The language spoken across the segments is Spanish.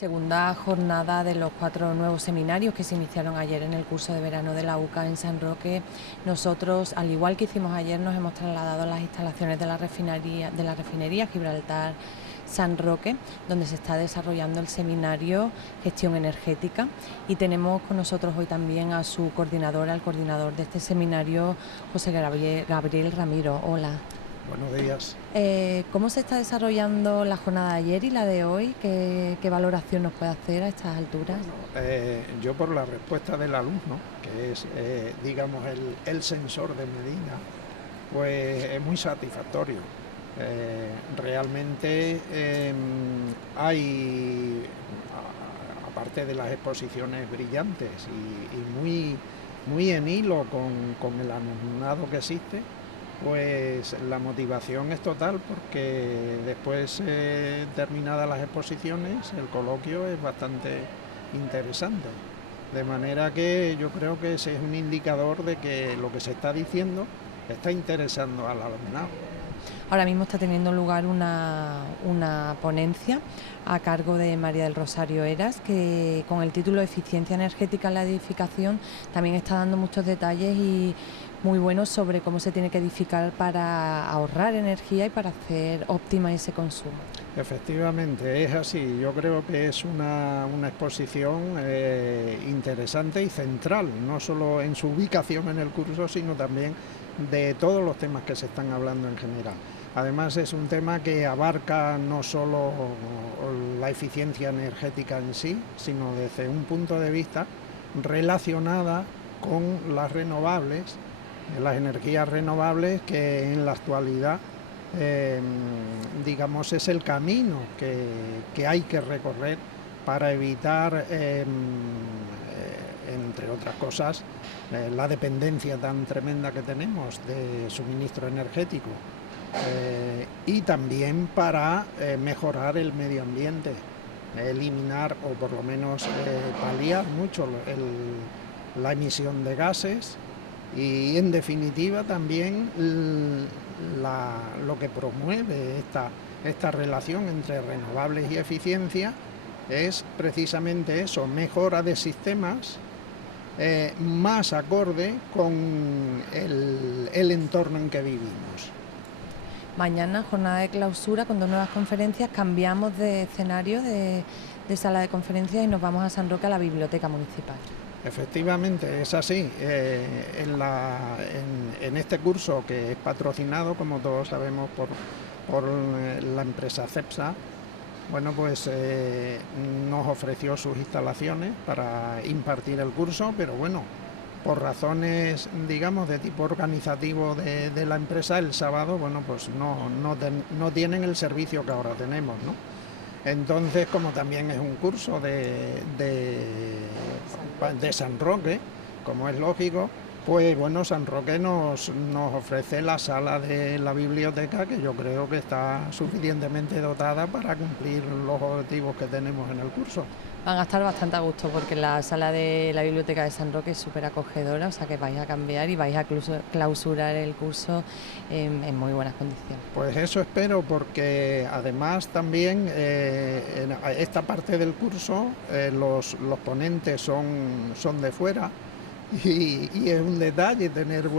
Segunda jornada de los 4 nuevos seminarios que se iniciaron ayer en el curso de verano de la UCA en San Roque. Nosotros, al igual que hicimos ayer, nos hemos trasladado a las instalaciones de la refinería Gibraltar San Roque, donde se está desarrollando el seminario Gestión Energética, y tenemos con nosotros hoy también a su coordinador, al coordinador de este seminario, José Gabriel Ramiro. Hola. Buenos días. ¿Cómo se está desarrollando la jornada de ayer y la de hoy? ¿Qué valoración nos puede hacer a estas alturas? Bueno, yo por la respuesta del alumno, que es, digamos, el sensor de medida, pues es muy satisfactorio. Realmente hay, aparte de las exposiciones brillantes y muy en hilo con el alumnado que existe, pues la motivación es total, porque después, terminadas las exposiciones, el coloquio es bastante interesante. De manera que yo creo que ese es un indicador de que lo que se está diciendo está interesando al alumnado. Ahora mismo está teniendo lugar una ponencia a cargo de María del Rosario Heras, que con el título Eficiencia energética en la edificación también está dando muchos detalles y muy buenos sobre cómo se tiene que edificar para ahorrar energía y para hacer óptima ese consumo. Efectivamente, es así. Yo creo que es una exposición interesante y central, no solo en su ubicación en el curso, sino también de todos los temas que se están hablando en general. Además, es un tema que abarca no solo la eficiencia energética en sí, sino desde un punto de vista relacionada con las renovables, las energías renovables, que en la actualidad digamos, es el camino que hay que recorrer para evitar, entre otras cosas, la dependencia tan tremenda que tenemos de suministro energético, y también para mejorar el medio ambiente, eliminar o por lo menos paliar mucho la emisión de gases. Y en definitiva también lo que promueve esta relación entre renovables y eficiencia es precisamente eso, mejora de sistemas más acorde con el entorno en que vivimos. Mañana, jornada de clausura con 2 nuevas conferencias. Cambiamos de escenario, de sala de conferencias, y nos vamos a San Roque, a la Biblioteca Municipal. Efectivamente, es así. En este curso, que es patrocinado, como todos sabemos, por la empresa CEPSA, bueno, pues nos ofreció sus instalaciones para impartir el curso, pero bueno, por razones, digamos, de tipo organizativo de la empresa, el sábado, bueno, pues no tienen el servicio que ahora tenemos, ¿no? Entonces, como también es un curso de San Roque, como es lógico, pues bueno, San Roque nos ofrece la sala de la biblioteca, que yo creo que está suficientemente dotada para cumplir los objetivos que tenemos en el curso. Van a estar bastante a gusto, porque la sala de la Biblioteca de San Roque es súper acogedora, o sea que vais a cambiar y vais a clausurar el curso en muy buenas condiciones. Pues eso espero, porque además también en esta parte del curso los ponentes son de fuera, y es un detalle tener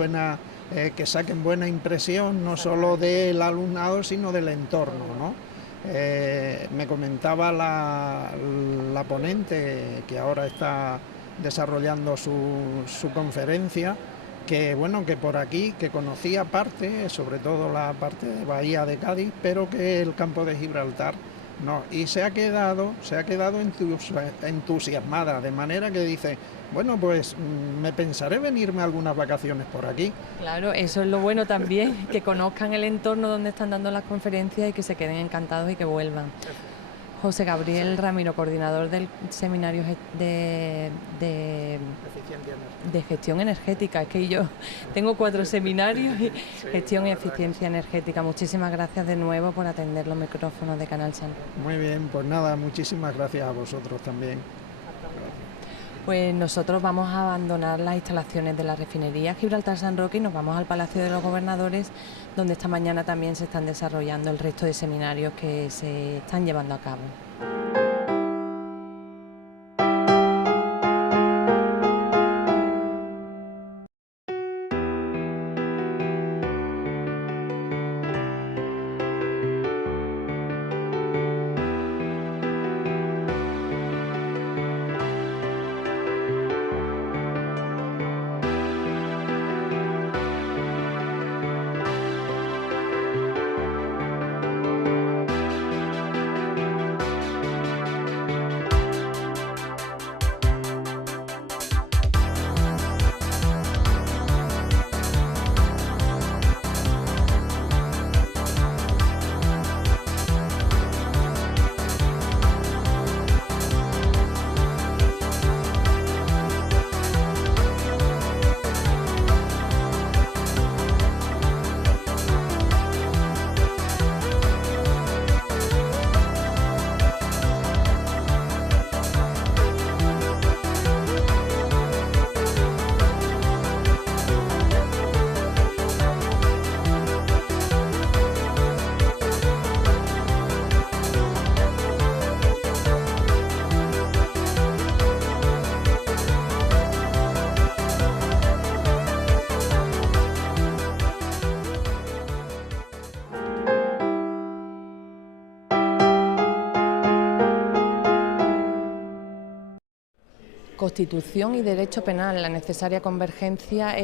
que saquen buena impresión, no solo del alumnado, sino del entorno, ¿no? Me comentaba la ponente, que ahora está desarrollando su conferencia, que bueno, que por aquí, que conocía parte, sobre todo la parte de Bahía de Cádiz, pero que el campo de Gibraltar No, y se ha quedado entusiasmada, de manera que dice, bueno, pues me pensaré venirme algunas vacaciones por aquí. Claro, eso es lo bueno también, que conozcan el entorno donde están dando las conferencias y que se queden encantados y que vuelvan. José Gabriel Ramiro, coordinador del seminario de gestión energética. Es que yo tengo 4 seminarios y gestión y eficiencia energética. Muchísimas gracias de nuevo por atender los micrófonos de Canal San Roque. Muy bien, pues nada, muchísimas gracias a vosotros también. Pues nosotros vamos a abandonar las instalaciones de la refinería Gibraltar San Roque y nos vamos al Palacio de los Gobernadores, donde esta mañana también se están desarrollando el resto de seminarios que se están llevando a cabo. Constitución y Derecho Penal, la necesaria convergencia,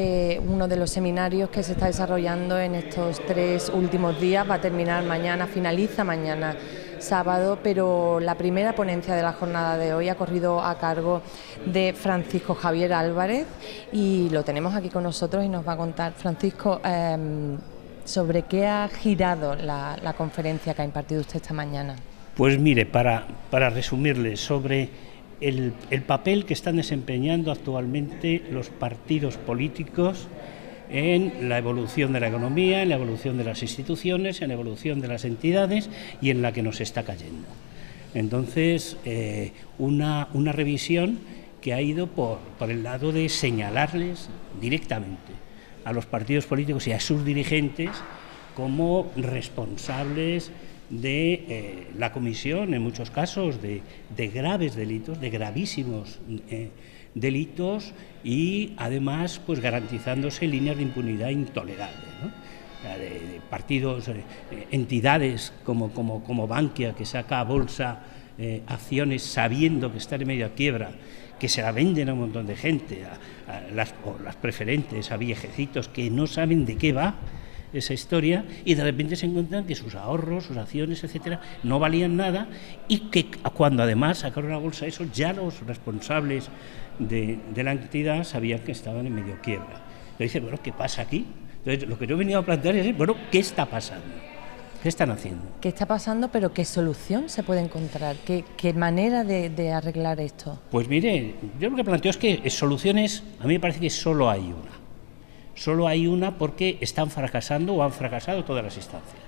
uno de los seminarios que se está desarrollando en estos 3 últimos días. Va a terminar mañana, finaliza mañana sábado, pero la primera ponencia de la jornada de hoy ha corrido a cargo de Francisco Javier Álvarez y lo tenemos aquí con nosotros y nos va a contar, Francisco, sobre qué ha girado la conferencia que ha impartido usted esta mañana. Pues mire, para resumirle, sobre el papel que están desempeñando actualmente los partidos políticos en la evolución de la economía, en la evolución de las instituciones, en la evolución de las entidades y en la que nos está cayendo. Entonces, una revisión que ha ido por el lado de señalarles directamente a los partidos políticos y a sus dirigentes como responsables de la comisión, en muchos casos, de graves delitos, de gravísimos delitos y, además, pues garantizándose líneas de impunidad intolerables, ¿no? De partidos, entidades como Bankia, que saca a bolsa acciones sabiendo que están en medio de quiebra, que se la venden a un montón de gente, a las preferentes, a viejecitos que no saben de qué va esa historia, y de repente se encuentran que sus ahorros, sus acciones, etcétera, no valían nada, y que cuando además sacaron a bolsa eso, ya los responsables de la entidad sabían que estaban en medio quiebra. Entonces dice, bueno, ¿qué pasa aquí? Entonces, lo que yo he venido a plantear es, bueno, ¿qué está pasando? ¿Qué están haciendo? ¿Qué está pasando, pero qué solución se puede encontrar? ¿Qué manera de arreglar esto? Pues mire, yo lo que planteo es que soluciones, a mí me parece que solo hay una. Solo hay una porque están fracasando o han fracasado todas las instancias.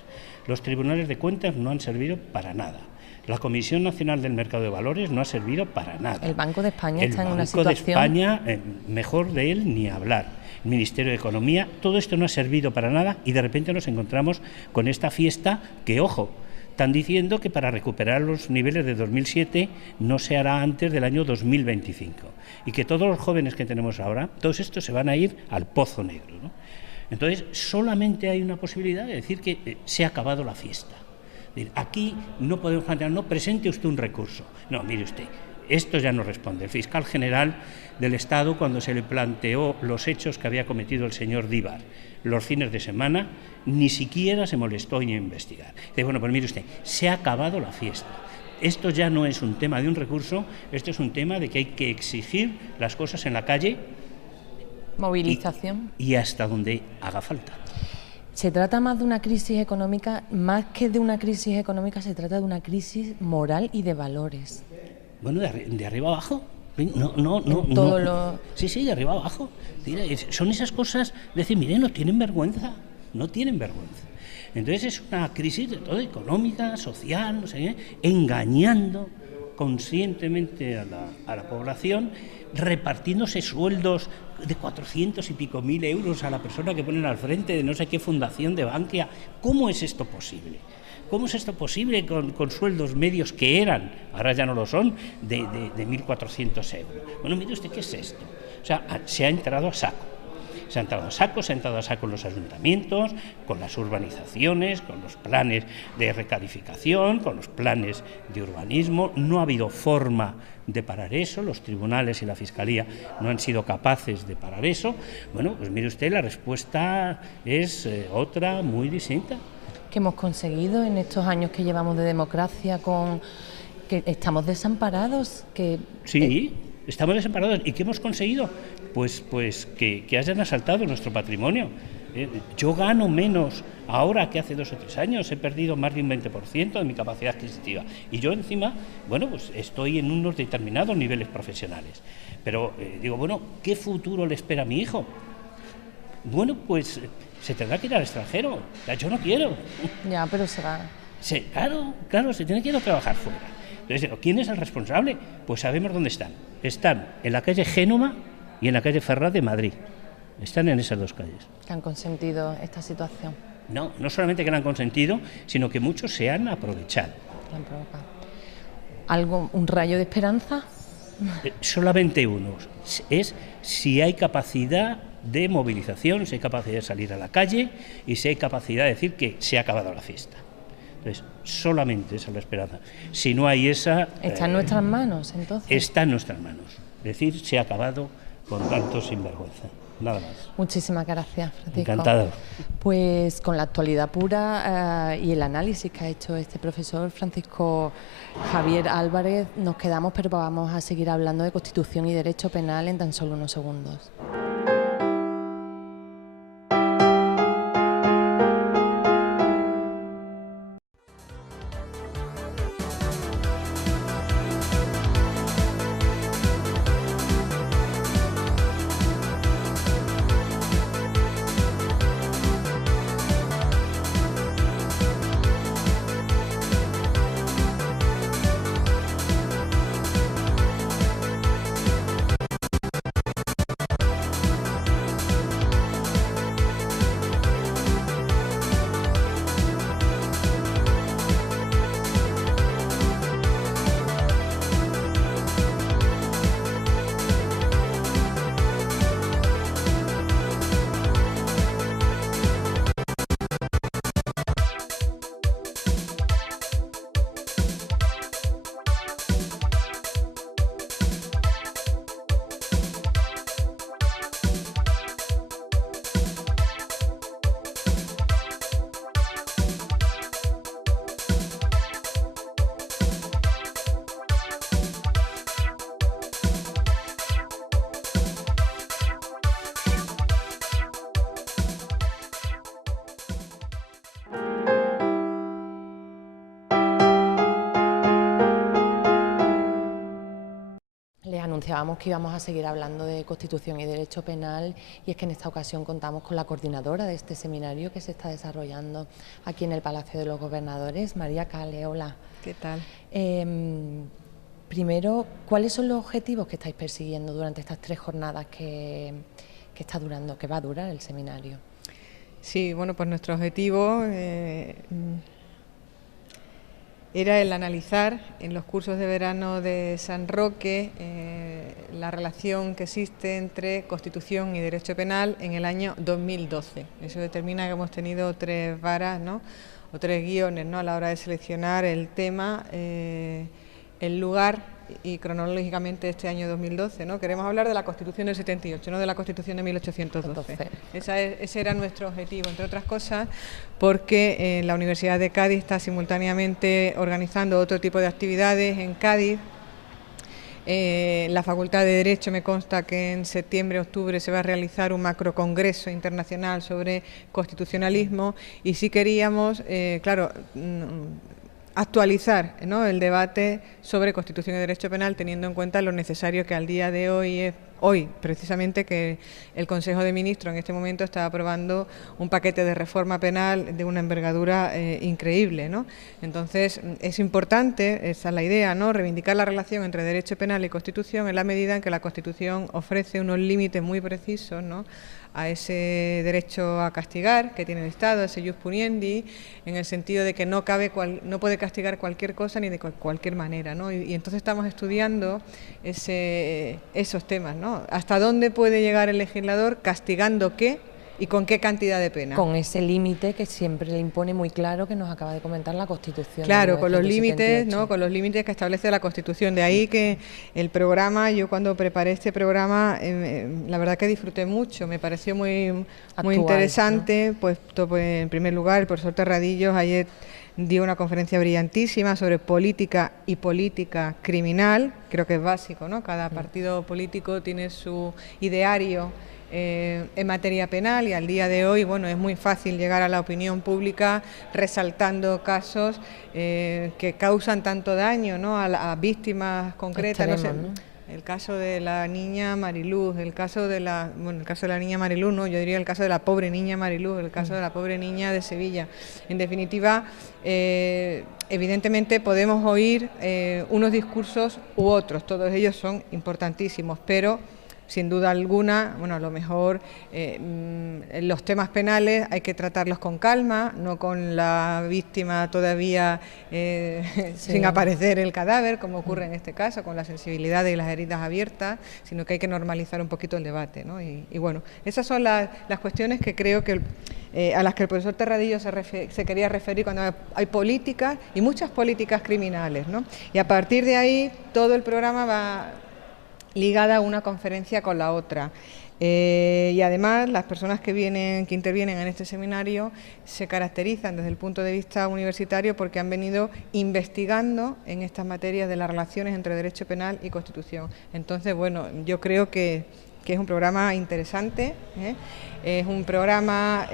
Los tribunales de cuentas no han servido para nada. La Comisión Nacional del Mercado de Valores no ha servido para nada. El Banco de España está en una situación... El Banco de España, mejor de él ni hablar. El Ministerio de Economía, todo esto no ha servido para nada y de repente nos encontramos con esta fiesta que, ojo, están diciendo que para recuperar los niveles de 2007 no se hará antes del año 2025 y que todos los jóvenes que tenemos ahora, todos estos se van a ir al pozo negro, ¿no? Entonces, solamente hay una posibilidad de decir que se ha acabado la fiesta. Aquí no podemos plantear, no, presente usted un recurso. No, mire usted, esto ya no responde. El fiscal general del Estado, cuando se le planteó los hechos que había cometido el señor Díbar los fines de semana, ni siquiera se molestó en investigar. Dice, bueno, pues mire usted, se ha acabado la fiesta. Esto ya no es un tema de un recurso, esto es un tema de que hay que exigir las cosas en la calle. Movilización. Y hasta donde haga falta. Se trata más de una crisis económica, más que de una crisis económica, se trata de una crisis moral y de valores. Bueno, de arriba abajo. Sí, de arriba abajo. Son esas cosas de decir, mire, no tienen vergüenza. Entonces es una crisis de todo, económica, social, no sé qué, engañando conscientemente a la población, repartiéndose sueldos de 400 y pico mil euros a la persona que ponen al frente de no sé qué fundación de Bankia. ¿Cómo es esto posible? ¿Cómo es esto posible con sueldos medios que eran, ahora ya no lo son, de 1.400 euros? Bueno, mire usted, ¿qué es esto? O sea, se ha entrado a saco. Se ha entrado a saco en los ayuntamientos, con las urbanizaciones, con los planes de recalificación, con los planes de urbanismo. No ha habido forma de parar eso, los tribunales y la Fiscalía no han sido capaces de parar eso. Bueno, pues mire usted, la respuesta es otra muy distinta. ¿Qué hemos conseguido en estos años que llevamos de democracia que estamos desamparados? Sí, estamos desamparados. ¿Y qué hemos conseguido? Pues que hayan asaltado nuestro patrimonio. Yo gano menos ahora que hace 2 o 3 años, he perdido más de un 20% de mi capacidad adquisitiva. Y yo encima, bueno, pues estoy en unos determinados niveles profesionales. Pero digo, bueno, ¿qué futuro le espera a mi hijo? Bueno, pues se tendrá que ir al extranjero. Yo no quiero. Ya, pero se va. Sí, claro, se tiene que ir a trabajar fuera. Entonces, ¿quién es el responsable? Pues sabemos dónde están. Están en la calle Génova y en la calle Ferraz de Madrid. Están en esas 2 calles. ¿Que han consentido esta situación? No solamente que la han consentido, sino que muchos se han aprovechado. La han provocado. ¿Un rayo de esperanza? Solamente uno. Es si hay capacidad de movilización, si hay capacidad de salir a la calle y si hay capacidad de decir que se ha acabado la fiesta. Entonces, solamente esa es la esperanza. Si no hay esa... ¿Está en nuestras manos, entonces? Está en nuestras manos. Decir, se ha acabado con tanto sinvergüenza. Nada más. Muchísimas gracias, Francisco. Encantado. Pues con la actualidad pura y el análisis que ha hecho este profesor Francisco Javier Álvarez, nos quedamos, pero vamos a seguir hablando de Constitución y Derecho Penal en tan solo unos segundos. Anunciábamos que íbamos a seguir hablando de Constitución y Derecho Penal y es que en esta ocasión contamos con la coordinadora de este seminario que se está desarrollando aquí en el Palacio de los Gobernadores, María Cale. Hola. ¿Qué tal? Primero, ¿cuáles son los objetivos que estáis persiguiendo durante estas 3 jornadas que va a durar el seminario? Sí, bueno, pues nuestro objetivo era el analizar en los cursos de verano de San Roque la relación que existe entre Constitución y Derecho Penal en el año 2012. Eso determina que hemos tenido 3 varas, ¿no?, o 3 guiones, ¿no?, a la hora de seleccionar el tema, el lugar y cronológicamente este año 2012, ¿no? Queremos hablar de la Constitución del 78, no de la Constitución de 1812. Ese era nuestro objetivo, entre otras cosas, porque la Universidad de Cádiz está simultáneamente organizando otro tipo de actividades en Cádiz. La Facultad de Derecho me consta que en septiembre-octubre se va a realizar un macrocongreso internacional sobre constitucionalismo y sí queríamos, claro, actualizar, ¿no?, el debate sobre Constitución y Derecho Penal, teniendo en cuenta lo necesario que al día de hoy es, precisamente, que el Consejo de Ministros en este momento está aprobando un paquete de reforma penal de una envergadura increíble, ¿no? Entonces, es importante, esa es la idea, ¿no?, reivindicar la relación entre derecho penal y Constitución en la medida en que la Constitución ofrece unos límites muy precisos, ¿no?, a ese derecho a castigar que tiene el Estado, ese jus puniendi, en el sentido de que no puede castigar cualquier cosa ni de cualquier manera, ¿no? Y entonces estamos estudiando esos temas, ¿no? ¿Hasta dónde puede llegar el legislador castigando qué y con qué cantidad de pena? Con ese límite que siempre le impone muy claro, que nos acaba de comentar la Constitución. Claro, con los límites, ¿no?, con los límites que establece la Constitución. De ahí que el programa, yo cuando preparé este programa, la verdad que disfruté mucho, me pareció muy interesante, ¿no? Pues en primer lugar, el profesor Terradillos ayer dio una conferencia brillantísima sobre política y política criminal. Creo que es básico, ¿no? Cada partido político tiene su ideario en materia penal y al día de hoy, bueno, es muy fácil llegar a la opinión pública resaltando casos que causan tanto daño, ¿no?, a víctimas concretas. Extremos, no sé, ¿no? El caso de la niña Mariluz, el caso de la niña Mariluz, no, yo diría el caso de la pobre niña Mariluz, el caso de la pobre niña de Sevilla. En definitiva, evidentemente podemos oír unos discursos u otros, todos ellos son importantísimos, pero sin duda alguna, bueno, a lo mejor los temas penales hay que tratarlos con calma, no con la víctima todavía sin aparecer el cadáver, como ocurre en este caso, con la sensibilidad y las heridas abiertas, sino que hay que normalizar un poquito el debate, ¿no? Y bueno, esas son las cuestiones que creo que a las que el profesor Terradillo se quería referir cuando hay políticas y muchas políticas criminales, ¿no? Y a partir de ahí todo el programa va ligada una conferencia con la otra. Y además las personas que intervienen en este seminario se caracterizan desde el punto de vista universitario porque han venido investigando en estas materias de las relaciones entre derecho penal y Constitución. Entonces, bueno, yo creo que es un programa interesante, es un programa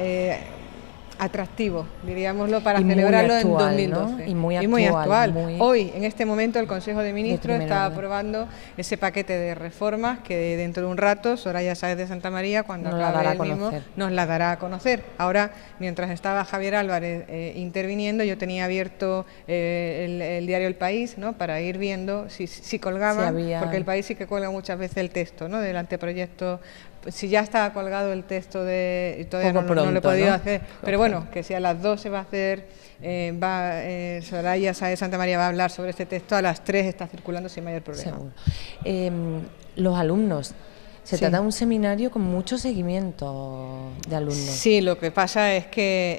atractivo, diríamoslo, para celebrarlo actual, en 2012. ¿no? Y muy actual. Hoy, en este momento, el Consejo de Ministros está aprobando ese paquete de reformas que dentro de un rato Soraya Sáez de Santamaría, cuando acabe el mismo, nos la dará a conocer. Ahora, mientras estaba Javier Álvarez interviniendo, yo tenía abierto el diario El País, ¿no?, para ir viendo si colgaba, porque El País sí que cuelga muchas veces el texto, ¿no?, del anteproyecto. Si ya está colgado el texto y todavía no lo he podido hacer, pero bueno, que si a las 2 se va a hacer, Soraya Sáez de Santamaría va a hablar sobre este texto, a las 3 está circulando sin mayor problema. Los alumnos, se trata de un seminario con mucho seguimiento de alumnos. Sí, lo que pasa es que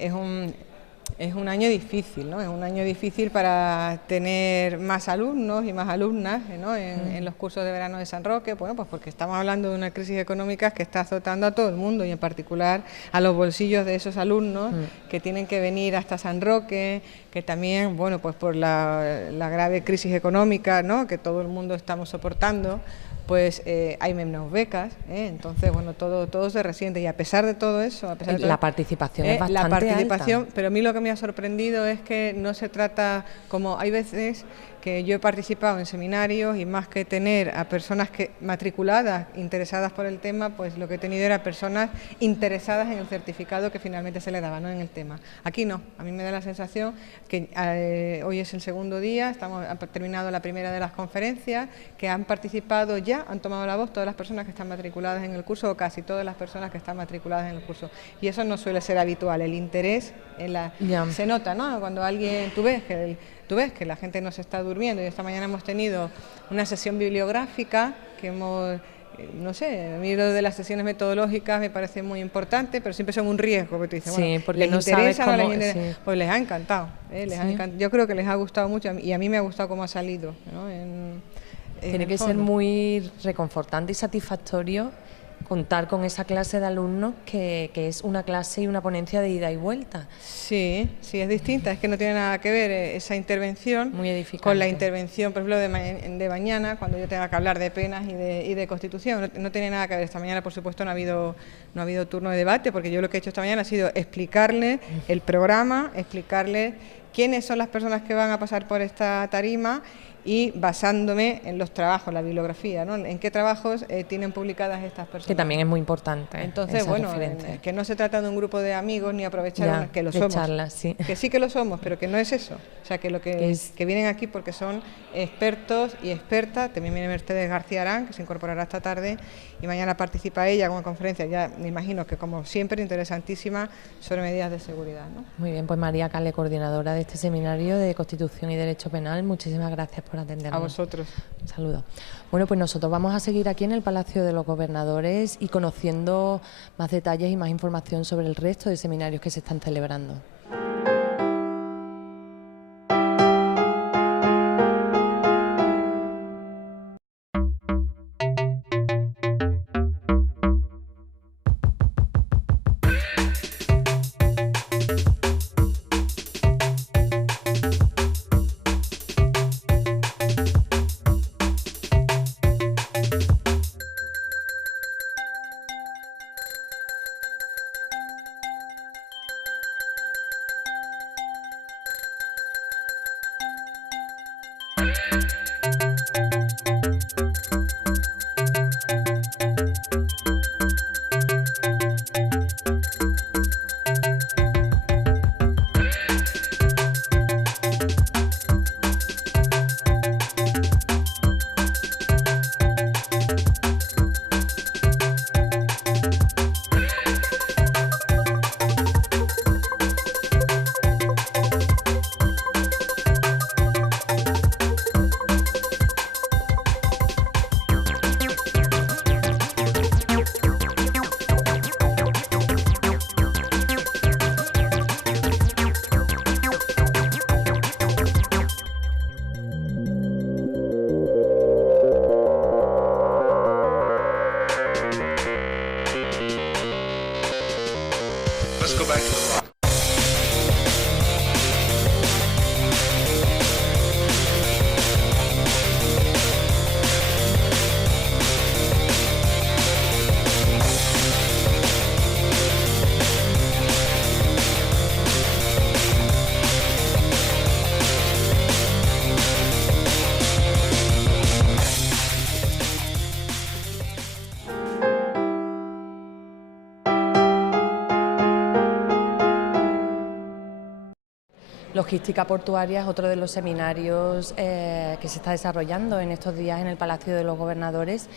es un año difícil, ¿no? Es un año difícil para tener más alumnos y más alumnas, ¿no?, en los cursos de verano de San Roque, bueno, pues porque estamos hablando de una crisis económica que está azotando a todo el mundo y en particular a los bolsillos de esos alumnos que tienen que venir hasta San Roque, que también, bueno, pues por la grave crisis económica, ¿no?, que todo el mundo estamos soportando, pues hay menos becas, entonces, bueno, todo se resiente y a pesar de todo eso... La participación es bastante alta. Pero a mí lo que me ha sorprendido es que no se trata, como hay veces que yo he participado en seminarios y más que tener a personas matriculadas, interesadas por el tema, pues lo que he tenido era personas interesadas en el certificado que finalmente se le daba, no en el tema. Aquí no, a mí me da la sensación que hoy es el segundo día, han terminado la primera de las conferencias, que han participado ya, han tomado la voz todas las personas que están matriculadas en el curso, o casi todas las personas que están matriculadas en el curso. Y eso no suele ser habitual, el interés se nota, ¿no? Cuando alguien, tú ves que la gente no se está durmiendo, y esta mañana hemos tenido una sesión bibliográfica que hemos, no sé, a mí lo de las sesiones metodológicas me parece muy importante, pero siempre son un riesgo, porque tú dices, bueno, porque no sabes cómo, pues les ha encantado, les ha encantado. Yo creo que les ha gustado mucho y a mí me ha gustado cómo ha salido, ¿no? Tiene que ser muy reconfortante y satisfactorio contar con esa clase de alumnos que es una clase y una ponencia de ida y vuelta. Sí, sí, es distinta, es que no tiene nada que ver esa intervención muy edificante con la intervención, por ejemplo, de mañana, cuando yo tenga que hablar de penas y de Constitución. No tiene nada que ver. Esta mañana, por supuesto, no ha habido turno de debate, porque yo lo que he hecho esta mañana ha sido explicarle el programa, explicarle quiénes son las personas que van a pasar por esta tarima y basándome en los trabajos, la bibliografía, ¿no? En qué trabajos tienen publicadas estas personas. Que también es muy importante. Entonces, bueno, que no se trata de un grupo de amigos ni aprovechar que lo somos. Charlas, sí. Que sí que lo somos, pero que no es eso. O sea, que lo que es que vienen aquí porque son expertos y expertas. También viene Mercedes García Arán, que se incorporará esta tarde, y mañana participa ella con una conferencia, ya me imagino que como siempre, interesantísima, sobre medidas de seguridad, ¿no? Muy bien, pues María Cale, coordinadora de este seminario de Constitución y Derecho Penal, muchísimas gracias por atendernos. A vosotros. Un saludo. Bueno, pues nosotros vamos a seguir aquí en el Palacio de los Gobernadores y conociendo más detalles y más información sobre el resto de seminarios que se están celebrando. Logística portuaria es otro de los seminarios que se está desarrollando en estos días en el Palacio de los Gobernadores.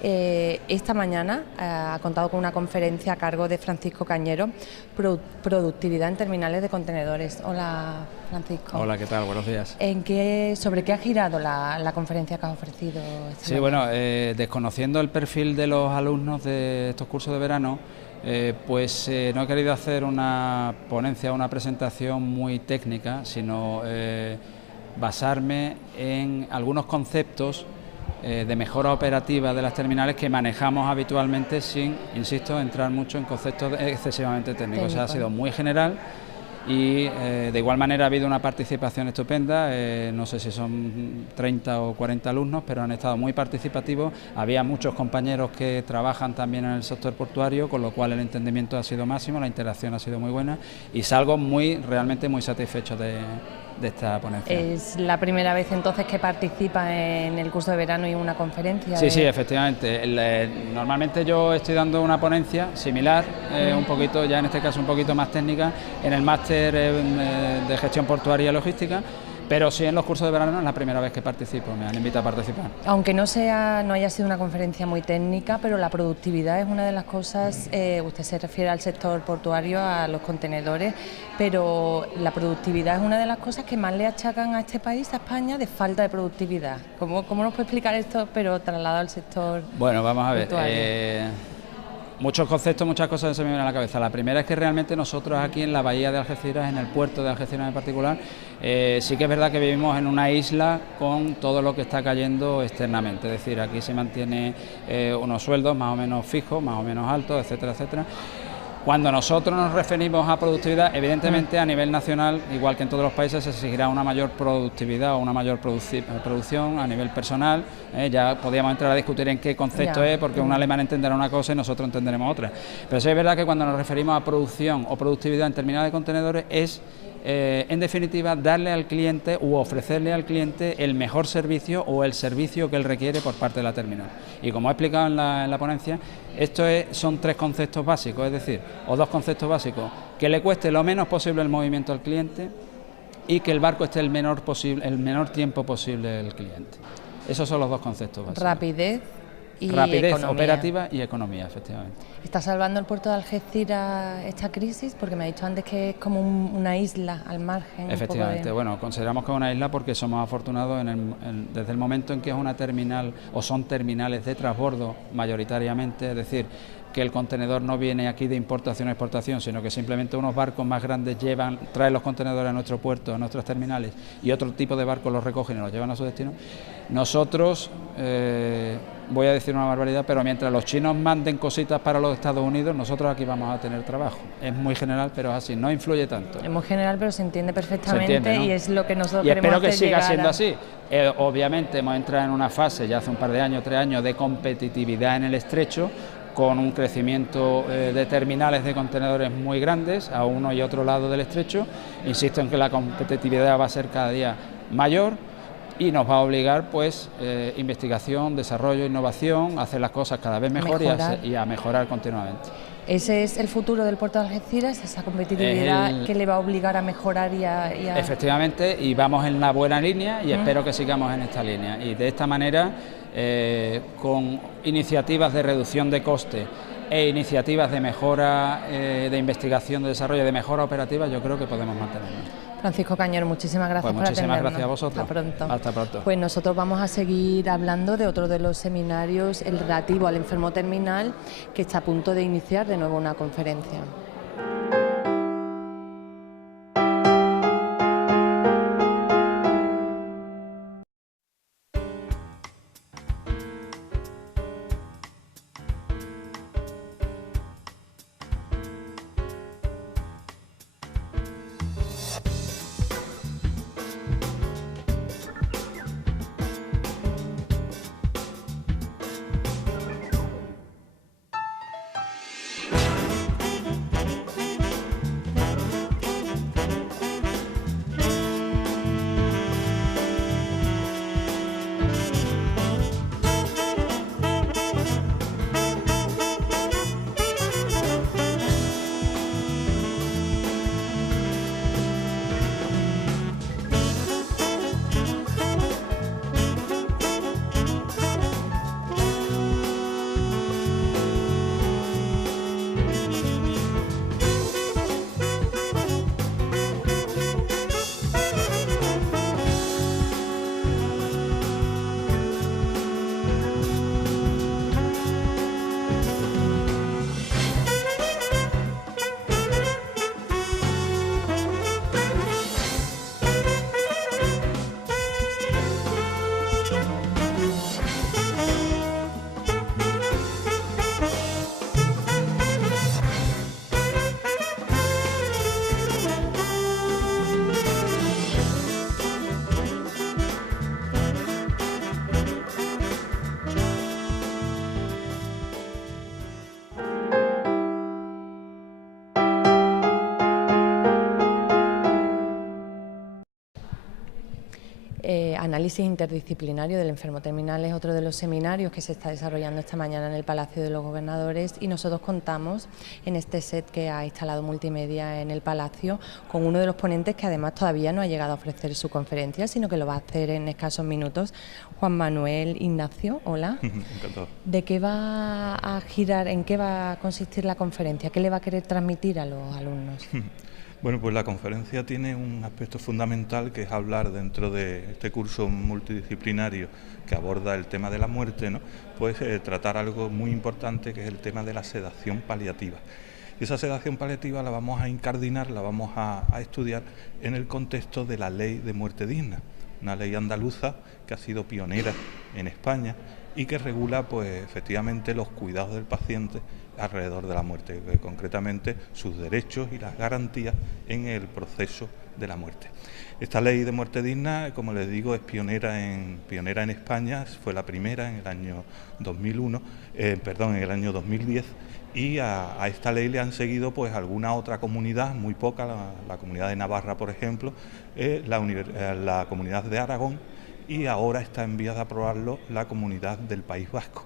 Esta mañana ha contado con una conferencia a cargo de Francisco Cañero, Productividad en Terminales de Contenedores. Hola, Francisco. Hola, ¿qué tal? Buenos días. ¿Sobre qué ha girado la conferencia que has ofrecido? Sí, bueno, desconociendo el perfil de los alumnos de estos cursos de verano, pues no he querido hacer una ponencia, una presentación muy técnica, sino basarme en algunos conceptos de mejora operativa de las terminales que manejamos habitualmente sin, insisto, entrar mucho en conceptos excesivamente técnicos. O sea, ha sido muy general y de igual manera ha habido una participación estupenda, no sé si son 30 o 40 alumnos, pero han estado muy participativos. Había muchos compañeros que trabajan también en el sector portuario, con lo cual el entendimiento ha sido máximo, la interacción ha sido muy buena y salgo realmente muy satisfecho de esta ponencia. ¿Es la primera vez entonces que participa en el curso de verano y en una conferencia? Sí, sí, efectivamente. Normalmente yo estoy dando una ponencia similar, un poquito, ya en este caso un poquito más técnica, en el máster de gestión portuaria y logística, pero sí en los cursos de verano es la primera vez que participo, me han invitado a participar. Aunque no haya sido una conferencia muy técnica, pero la productividad es una de las cosas, usted se refiere al sector portuario, a los contenedores, pero la productividad es una de las cosas que más le achacan a este país, a España, de falta de productividad. ¿Cómo nos puede explicar esto, pero trasladado al sector? Bueno, vamos a ver. Muchos conceptos, muchas cosas se me vienen a la cabeza. La primera es que realmente nosotros aquí en la bahía de Algeciras, en el puerto de Algeciras en particular, sí que es verdad que vivimos en una isla con todo lo que está cayendo externamente. Es decir, aquí se mantiene unos sueldos más o menos fijos, más o menos altos, etcétera, etcétera. Cuando nosotros nos referimos a productividad, evidentemente a nivel nacional, igual que en todos los países, se exigirá una mayor productividad o una mayor producción a nivel personal. Ya podríamos entrar a discutir en qué concepto es, porque un alemán entenderá una cosa y nosotros entenderemos otra. Pero sí es verdad que cuando nos referimos a producción o productividad en terminal de contenedores es, en definitiva, darle al cliente u ofrecerle al cliente el mejor servicio o el servicio que él requiere por parte de la terminal. Y como he explicado en la ponencia, son tres conceptos básicos, es decir, o dos conceptos básicos: que le cueste lo menos posible el movimiento al cliente y que el barco esté el menor tiempo posible del cliente. Esos son los dos conceptos básicos. Rapidez y Rapidez economía. operativa y economía, efectivamente. ¿Está salvando el puerto de Algeciras esta crisis? Porque me ha dicho antes que es como una isla al margen. Efectivamente, bueno, consideramos que es una isla porque somos afortunados desde el momento en que es una terminal o son terminales de transbordo mayoritariamente, es decir, que el contenedor no viene aquí de importación a exportación, sino que simplemente unos barcos más grandes traen los contenedores a nuestro puerto, a nuestras terminales, y otro tipo de barcos los recogen y los llevan a su destino. Nosotros, voy a decir una barbaridad, pero mientras los chinos manden cositas para los Estados Unidos, nosotros aquí vamos a tener trabajo. Es muy general, pero es así, no influye tanto. Es muy general, pero se entiende perfectamente, se entiende, ¿no? Y es lo que nosotros y queremos espero que siga llegar siendo así. Obviamente hemos entrado en una fase, ya hace un par de años, 3 años, de competitividad en el estrecho, con un crecimiento de terminales de contenedores muy grandes a uno y otro lado del estrecho. Insisto en que la competitividad va a ser cada día mayor y nos va a obligar, pues, investigación, desarrollo, innovación, a hacer las cosas cada vez mejor y a mejorar continuamente. ¿Ese es el futuro del puerto de Algeciras, esa competitividad que le va a obligar a mejorar y a...? Efectivamente, y vamos en la buena línea y espero que sigamos en esta línea. Y de esta manera, con iniciativas de reducción de coste e iniciativas de mejora de investigación, de desarrollo, de mejora operativa, yo creo que podemos mantenernos. Francisco Cañero, muchísimas gracias por atendernos. Muchísimas gracias a vosotros. Hasta pronto. Hasta pronto. Pues nosotros vamos a seguir hablando de otro de los seminarios, el relativo al enfermo terminal, que está a punto de iniciar de nuevo una conferencia. Análisis interdisciplinario del enfermo terminal es otro de los seminarios que se está desarrollando esta mañana en el Palacio de los Gobernadores, y nosotros contamos en este set que ha instalado Multimedia en el Palacio con uno de los ponentes que además todavía no ha llegado a ofrecer su conferencia, sino que lo va a hacer en escasos minutos. Juan Manuel Ignacio, hola. Encantado. ¿De qué va a girar, en qué va a consistir la conferencia? ¿Qué le va a querer transmitir a los alumnos? Bueno, pues la conferencia tiene un aspecto fundamental, que es hablar dentro de este curso multidisciplinario que aborda el tema de la muerte, ¿no? Pues tratar algo muy importante, que es el tema de la sedación paliativa. Y esa sedación paliativa la vamos a incardinar, la vamos a estudiar en el contexto de la Ley de Muerte Digna, una ley andaluza que ha sido pionera en España y que regula, pues, efectivamente, los cuidados del paciente alrededor de la muerte, concretamente sus derechos y las garantías en el proceso de la muerte. Esta ley de muerte digna, como les digo, es pionera en España, fue la primera en el año 2010, y a esta ley le han seguido, pues, alguna otra comunidad, muy poca, la comunidad de Navarra, por ejemplo, la comunidad de Aragón, y ahora está en vías de aprobarlo la comunidad del País Vasco.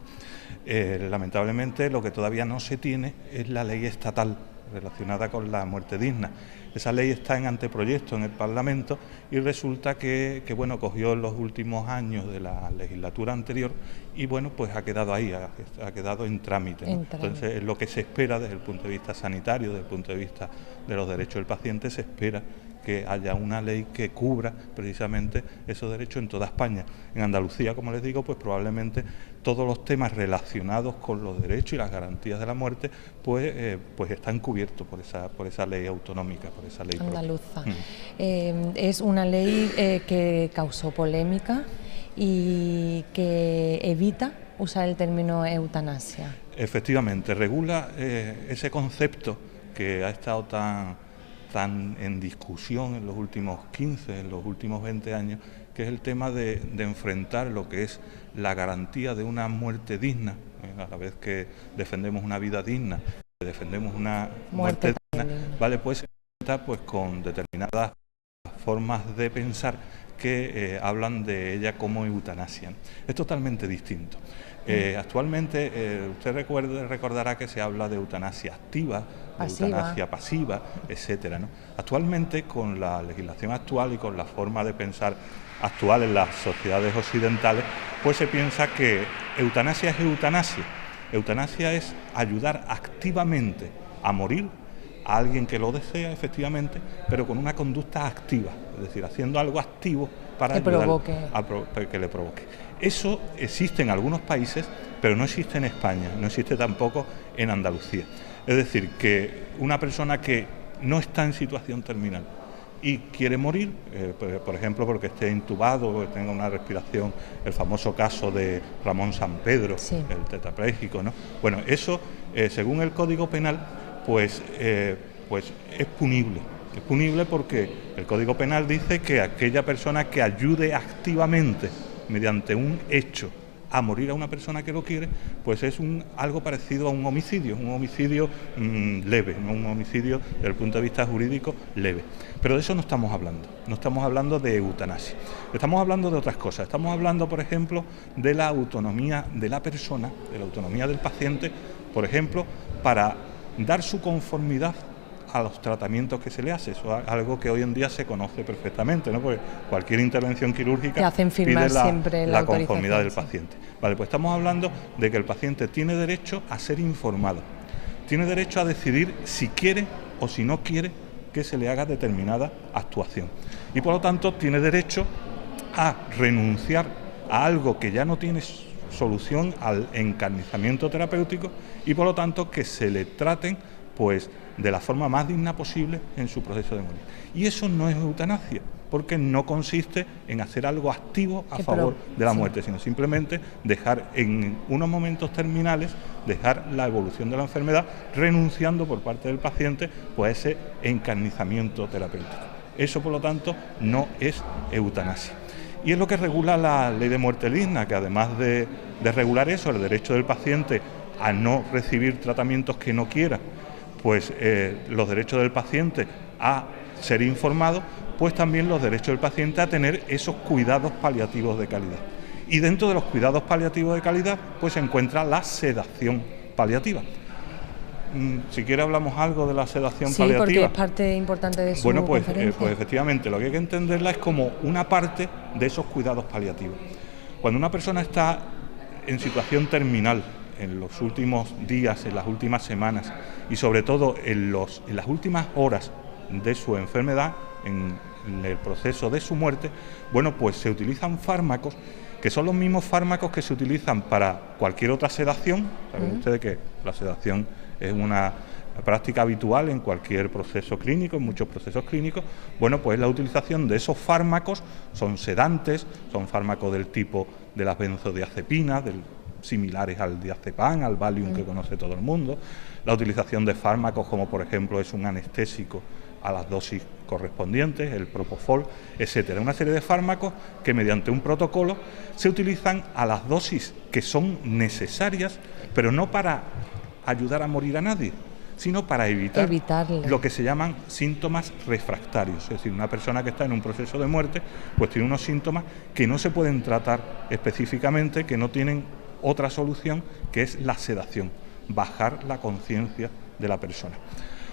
Lamentablemente, lo que todavía no se tiene es la ley estatal relacionada con la muerte digna. Esa ley está en anteproyecto en el Parlamento y resulta que bueno, cogió en los últimos años de la legislatura anterior y bueno, pues ha quedado ahí, ha quedado en trámite, ¿no? Entonces, es lo que se espera desde el punto de vista sanitario, desde el punto de vista de los derechos del paciente, se espera que haya una ley que cubra precisamente esos derechos en toda España. En Andalucía, como les digo, pues probablemente todos los temas relacionados con los derechos y las garantías de la muerte, pues están cubiertos por esa ley autonómica, por esa ley andaluza. Es una ley que causó polémica y que evita usar el término eutanasia. Efectivamente, regula ese concepto que ha estado tan en discusión en los últimos 15, en los últimos 20 años, que es el tema de enfrentar lo que es la garantía de una muerte digna, a la vez que defendemos una vida digna, defendemos una muerte digna, ¿vale? Pues con determinadas formas de pensar que hablan de ella como eutanasia. Es totalmente distinto. Actualmente, usted recordará que se habla de eutanasia activa, eutanasia pasiva, etcétera, ¿no? Actualmente, con la legislación actual y con la forma de pensar actual en las sociedades occidentales, pues se piensa que eutanasia es eutanasia. Eutanasia es ayudar activamente a morir a alguien que lo desea, efectivamente, pero con una conducta activa, es decir, haciendo algo activo para ayudar que le provoque. Eso existe en algunos países, pero no existe en España, no existe tampoco en Andalucía. Es decir, que una persona que no está en situación terminal y quiere morir, por ejemplo, porque esté intubado o tenga una respiración, el famoso caso de Ramón Sampedro, sí, el tetrapléjico, ¿no? Bueno, eso, según el Código Penal, pues es punible. Es punible porque el Código Penal dice que aquella persona que ayude activamente mediante un hecho a morir a una persona que lo quiere, pues es algo parecido a un homicidio leve, no un homicidio desde el punto de vista jurídico leve. Pero de eso no estamos hablando, no estamos hablando de eutanasia, estamos hablando de otras cosas. Estamos hablando, por ejemplo, de la autonomía de la persona, de la autonomía del paciente, por ejemplo, para dar su conformidad a los tratamientos que se le hace. Eso es algo que hoy en día se conoce perfectamente, ¿no? Porque cualquier intervención quirúrgica pide la conformidad del paciente. Vale, pues estamos hablando de que el paciente tiene derecho a ser informado, tiene derecho a decidir si quiere o si no quiere que se le haga determinada actuación. Y por lo tanto tiene derecho a renunciar a algo que ya no tiene solución, al encarnizamiento terapéutico, y por lo tanto que se le traten, pues, de la forma más digna posible en su proceso de morir. Y eso no es eutanasia, porque no consiste en hacer algo activo a favor de la muerte, sino simplemente dejar en unos momentos terminales, dejar la evolución de la enfermedad, renunciando por parte del paciente, pues, a ese encarnizamiento terapéutico. Eso, por lo tanto, no es eutanasia. Y es lo que regula la Ley de Muerte Digna, que además de regular eso, el derecho del paciente a no recibir tratamientos que no quiera, pues los derechos del paciente a ser informado, pues también los derechos del paciente a tener esos cuidados paliativos de calidad. Y dentro de los cuidados paliativos de calidad, pues se encuentra la sedación paliativa. Si quiere hablamos algo de la sedación paliativa. Sí, porque es parte importante de su conferencia. Pues efectivamente, lo que hay que entenderla es como una parte de esos cuidados paliativos. Cuando una persona está en situación terminal, en los últimos días, en las últimas semanas y sobre todo en las últimas horas de su enfermedad, en el proceso de su muerte, bueno, pues se utilizan fármacos que son los mismos fármacos que se utilizan para cualquier otra sedación. Saben ustedes que la sedación es una práctica habitual en cualquier proceso clínico, en muchos procesos clínicos. Bueno, pues la utilización de esos fármacos, son sedantes, son fármacos del tipo de las benzodiazepinas, similares al diazepam, al Valium que conoce todo el mundo. La utilización de fármacos como por ejemplo es un anestésico a las dosis correspondientes, el propofol, etcétera. Una serie de fármacos que mediante un protocolo se utilizan a las dosis que son necesarias, pero no para ayudar a morir a nadie, sino para evitar lo que se llaman síntomas refractarios. Es decir, una persona que está en un proceso de muerte, pues tiene unos síntomas que no se pueden tratar específicamente, que no tienen otra solución, que es la sedación, bajar la conciencia de la persona.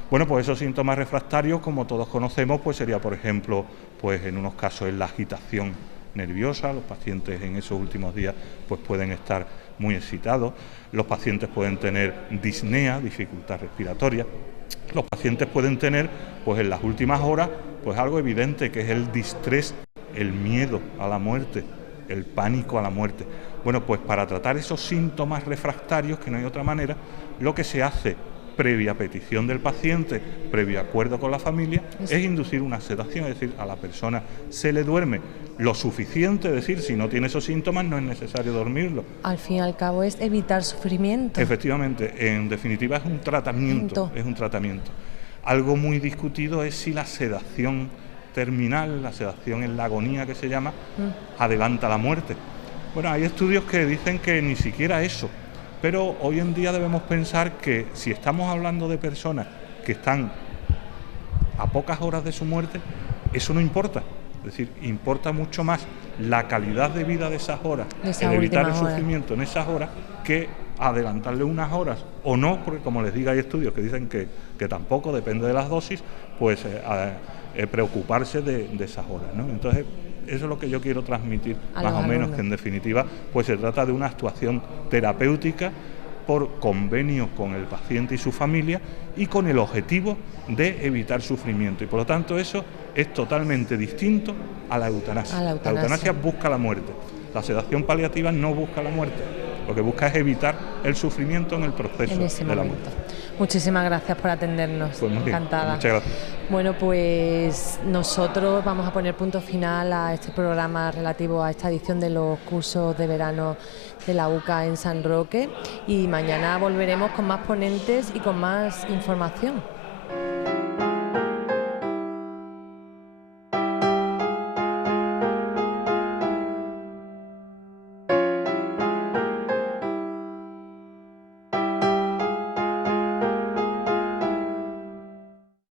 Bueno, pues esos síntomas refractarios, como todos conocemos, pues sería, por ejemplo, pues en unos casos es la agitación nerviosa. Los pacientes en esos últimos días pues pueden estar muy excitados. Los pacientes pueden tener disnea, dificultad respiratoria. Los pacientes pueden tener, pues en las últimas horas, pues algo evidente, que es el distrés, el miedo a la muerte, el pánico a la muerte. Bueno, pues para tratar esos síntomas refractarios, que no hay otra manera, lo que se hace previa petición del paciente, previo acuerdo con la familia, es inducir una sedación, es decir, a la persona se le duerme lo suficiente, es decir, si no tiene esos síntomas no es necesario dormirlo. Al fin y al cabo es evitar sufrimiento. Efectivamente, en definitiva es un tratamiento, Algo muy discutido es si la sedación terminal, la sedación en la agonía que se llama, adelanta la muerte. Bueno, hay estudios que dicen que ni siquiera eso. Pero hoy en día debemos pensar que si estamos hablando de personas que están a pocas horas de su muerte, eso no importa. Es decir, importa mucho más la calidad de vida de esas horas, el evitar el sufrimiento en esas horas, que adelantarle unas horas o no, porque como les digo, hay estudios que dicen que tampoco, depende de las dosis, pues preocuparse de esas horas, ¿no? Entonces, eso es lo que yo quiero transmitir, más o menos, que en definitiva pues se trata de una actuación terapéutica por convenio con el paciente y su familia y con el objetivo de evitar sufrimiento. Y por lo tanto eso es totalmente distinto a la eutanasia. La eutanasia busca la muerte. La sedación paliativa no busca la muerte. Lo que busca es evitar el sufrimiento en el proceso de la muerte. Muchísimas gracias por atendernos. Pues muy encantada. Bien, muchas gracias. Bueno, pues nosotros vamos a poner punto final a este programa relativo a esta edición de los cursos de verano de la UCA en San Roque, y mañana volveremos con más ponentes y con más información.